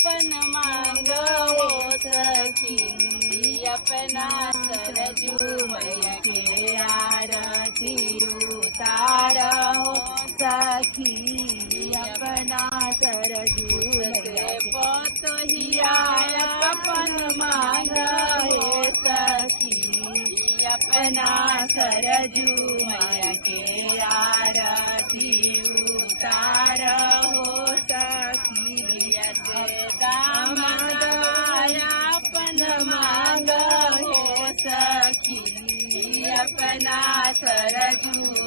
अपन मांग हो सखी, अपना सरजू मैया के आरती उतार हो सखी, अपना सरजू मैया पोतहिया अपन मांग हो सखी, अपना सरजू मैया के आरती उतार हो सखी, दामद अपन मांग हो सखी, अपना सरजू